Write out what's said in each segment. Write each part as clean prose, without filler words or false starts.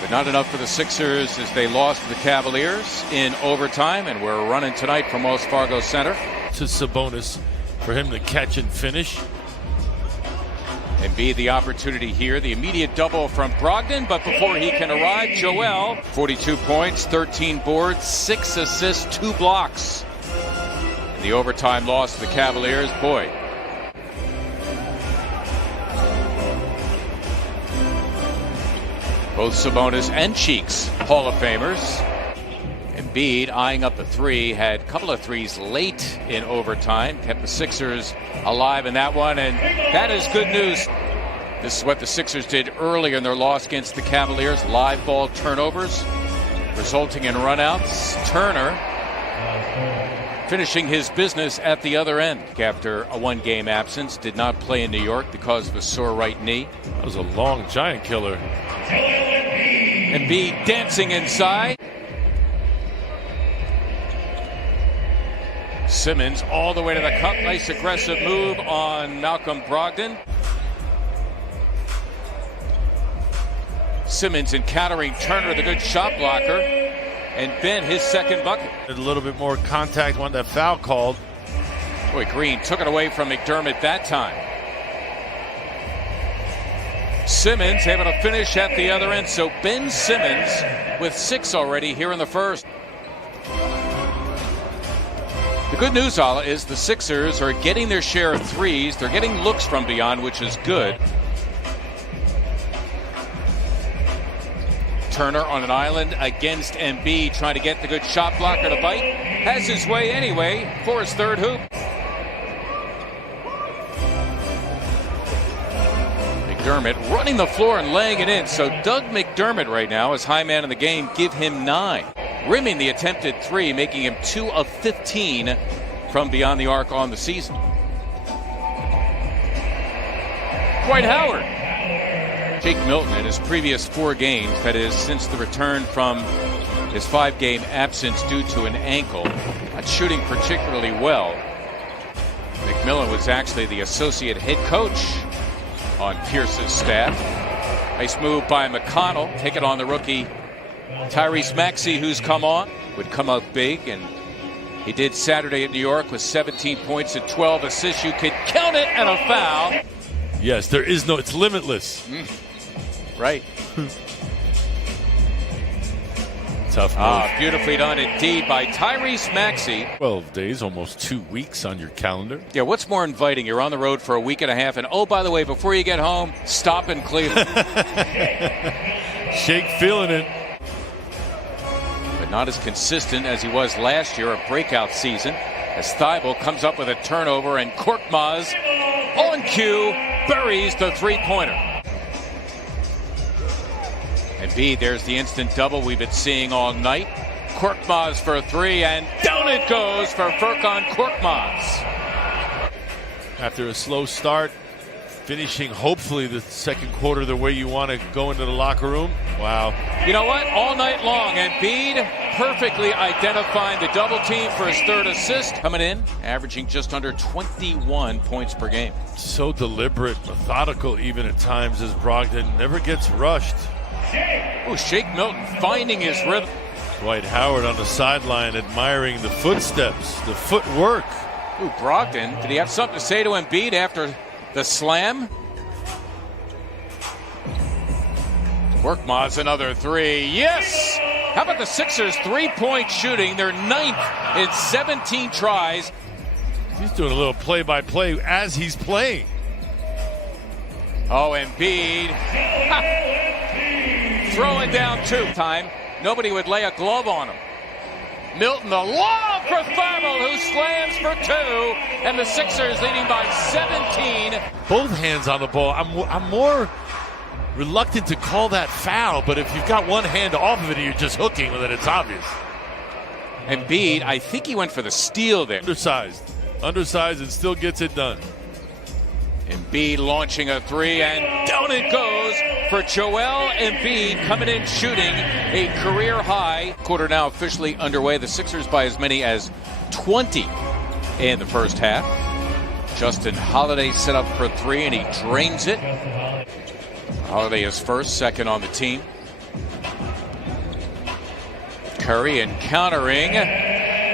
But not enough for the Sixers as they lost to the Cavaliers in overtime, and we're running tonight from Wells Fargo Center. To Sabonis for him to catch and finish. Embiid the opportunity here, the immediate double from Brogdon, but before he can arrive, Joel, 42 points, 13 boards, 6 assists, 2 blocks. In the overtime loss to the Cavaliers, boy. Both Sabonis and Cheeks, Hall of Famers. Embiid eyeing up a three, had a couple of threes late in overtime, kept the Sixers alive in that one, and that is good news. This is what the Sixers did earlier in their loss against the Cavaliers. Live ball turnovers, resulting in runouts. Turner finishing his business at the other end after a one-game absence. Did not play in New York because of a sore right knee. That was a long giant killer. Embiid dancing inside. Simmons all the way to the cup. Nice aggressive move on Malcolm Brogdon. Simmons encountering Turner, the good shot blocker, and Ben his second bucket. A little bit more contact, wanted that foul called. Boy, Green took it away from McDermott that time. Simmons able to finish at the other end. So Ben Simmons with 6 already here in the first. The good news, Ala, is the Sixers are getting their share of threes. They're getting looks from beyond, which is good. Turner on an island against Embiid, trying to get the good shot blocker to bite. Has his way anyway for his third hoop. McDermott running the floor and laying it in. So Doug McDermott right now is high man in the game. Give him 9. Rimming the attempted 3, making him 2 of 15 from beyond the arc on the season. Dwight Howard. Jake Milton in his previous 4 games, that is since the return from his 5-game absence due to an ankle, not shooting particularly well. McMillan was actually the associate head coach on Pierce's staff. Nice move by McConnell. Take it on the rookie Tyrese Maxey, who's come on, would come up big, and he did Saturday at New York with 17 points and 12 assists. You could count it, and a foul. Yes, there is no, it's limitless. Right. Tough move. Beautifully done indeed by Tyrese Maxey. 12 days, almost 2 weeks on your calendar. Yeah, what's more inviting? You're on the road for a week and a half, and oh, by the way, before you get home, stop in Cleveland. Shake feeling it. But not as consistent as he was last year, a breakout season, as Thibault comes up with a turnover, and Korkmaz on cue buries the three-pointer. Embiid, there's the instant double we've been seeing all night. Korkmaz for a 3, and down it goes for Furkan Korkmaz. After a slow start, finishing hopefully the second quarter the way you want to go into the locker room. Wow. You know what? All night long, Embiid perfectly identifying the double team for his 3rd assist. Coming in, averaging just under 21 points per game. So deliberate, methodical even at times, as Brogdon never gets rushed. Oh, Shake Milton finding his rhythm. Dwight Howard on the sideline admiring the footsteps, the footwork. Ooh, Brogdon, did he have something to say to Embiid after the slam? Korkmaz another 3. Yes! How about the Sixers' 3-point shooting? They're 9th in 17 tries. He's doing a little play-by-play as he's playing. Oh, Embiid. Throwing down 2. Time. Nobody would lay a glove on him. Milton, the lob for Thibault, who slams for 2, and the Sixers leading by 17. Both hands on the ball. I'm more reluctant to call that foul, but if you've got one hand off of it and you're just hooking with it, it's obvious. Embiid, I think he went for the steal there. Undersized and still gets it done. Embiid launching a 3, and down it goes for Joel Embiid, coming in shooting a career high. Quarter now officially underway. The Sixers by as many as 20 in the first half. Justin Holiday set up for 3, and he drains it. Holiday is first, second on the team. Curry encountering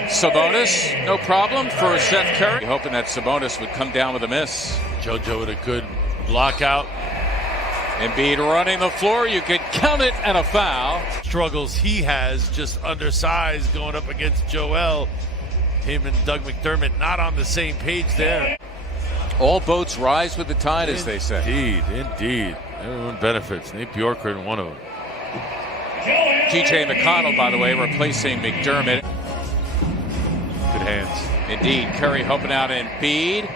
Sabonis. No problem for Seth Curry. Hoping that Sabonis would come down with a miss. JoJo with a good block out. Embiid running the floor. You could count it and a foul. Struggles he has, just undersized going up against Joel. Him and Doug McDermott not on the same page there. All boats rise with the tide, as they say. Indeed. Everyone benefits. Nate Bjorkgren, one of them. TJ McConnell, by the way, replacing McDermott. Good hands. Indeed. Curry helping out Embiid.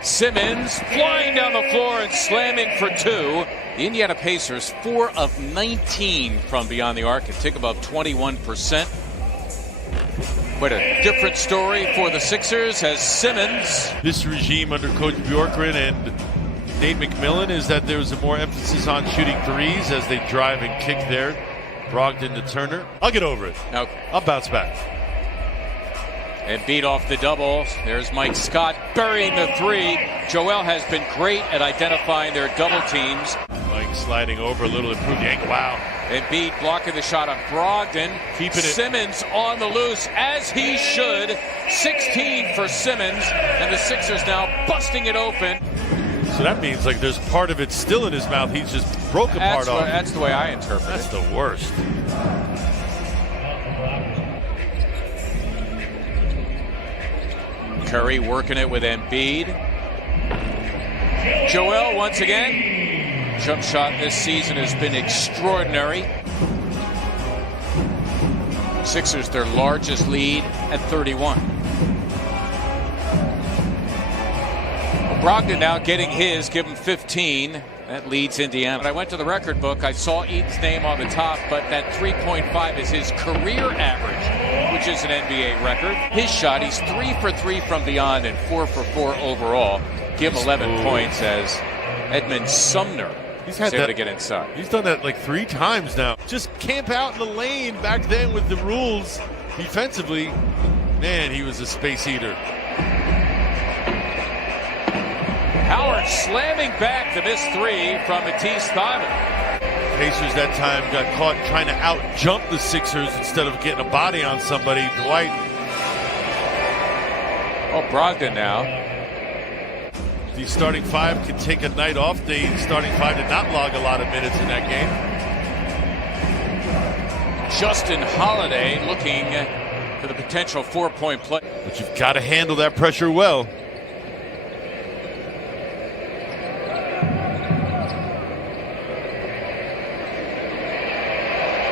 Simmons flying down the floor and slamming for two. The Indiana Pacers, 4 of 19 from beyond the arc, and tick above 21%. What a different story for the Sixers as Simmons. This regime under Coach Bjorkgren and Nate McMillan is that there was a more emphasis on shooting threes as they drive and kick there. Brogdon to Turner. I'll get over it. Okay. I'll bounce back. And beat off the double. There's Mike Scott burying the three. Joel has been great at identifying their double teams. Mike sliding over a little, improved the angle. Wow. Embiid blocking the shot on Brogdon. Keeping it. Simmons on the loose, as he should. 16 for Simmons, and the Sixers now busting it open. So that means like there's part of it still in his mouth. He's just broke a part off. That's the way I interpret it. That's the worst. Curry working it with Embiid. Joel once again. Jump shot this season has been extraordinary. Sixers their largest lead at 31. Brogdon now getting his, give him 15. That leads Indiana. When I went to the record book, I saw Eaton's name on the top, but that 3.5 is his career average, which is an NBA record. His shot, he's 3 for 3 from beyond and 4 for 4 overall. Give him 11 points as Edmund Sumner is able to get inside. He's done that like 3 times now. Just camp out in the lane back then with the rules defensively. Man, he was a space eater. Howard slamming back the missed 3 from Matisse Thybulle. Pacers that time got caught trying to out-jump the Sixers instead of getting a body on somebody. Dwight. Oh, Brogdon now. The starting 5 can take a night off. The starting 5 did not log a lot of minutes in that game. Justin Holiday looking for the potential 4-point play. But you've got to handle that pressure well.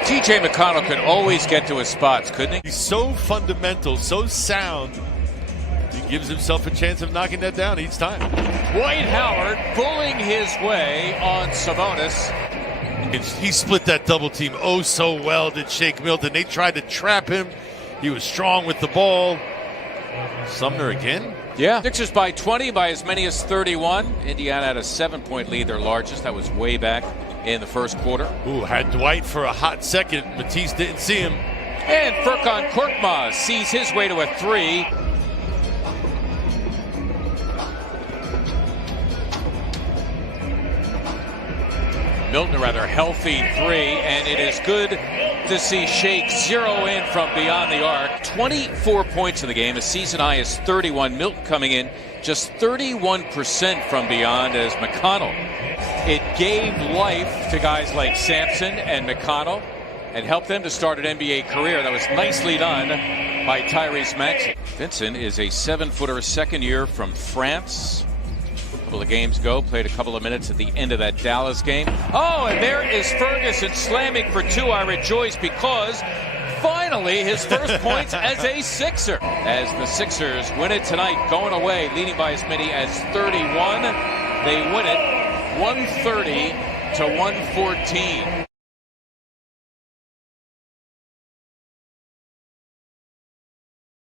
TJ McConnell could always get to his spots, couldn't he? He's so fundamental, so sound. He gives himself a chance of knocking that down each time. Dwight Howard bullying his way on Sabonis. He split that double team oh so well, did Shake Milton. They tried to trap him. He was strong with the ball. Sumner again? Yeah. Sixers by 20, by as many as 31. Indiana had a 7-point lead, their largest. That was way back in the first quarter. Ooh, had Dwight for a hot second. Matisse didn't see him. And Furkan Korkmaz sees his way to a 3. Milton a rather healthy 3, and it is good to see Shake zero in from beyond the arc. 24 points in the game. A season high is 31. Milton coming in just 31% from beyond as McConnell. It gave life to guys like Sampson and McConnell and helped them to start an NBA career. That was nicely done by Tyrese Maxey. Vincent is a 7-footer, second year from France. A couple of games ago, played a couple of minutes at the end of that Dallas game. Oh, and there is Ferguson slamming for 2. I rejoice because finally his first points as a Sixer. As the Sixers win it tonight, going away, leading by as many as 31. They win it 130 to 114.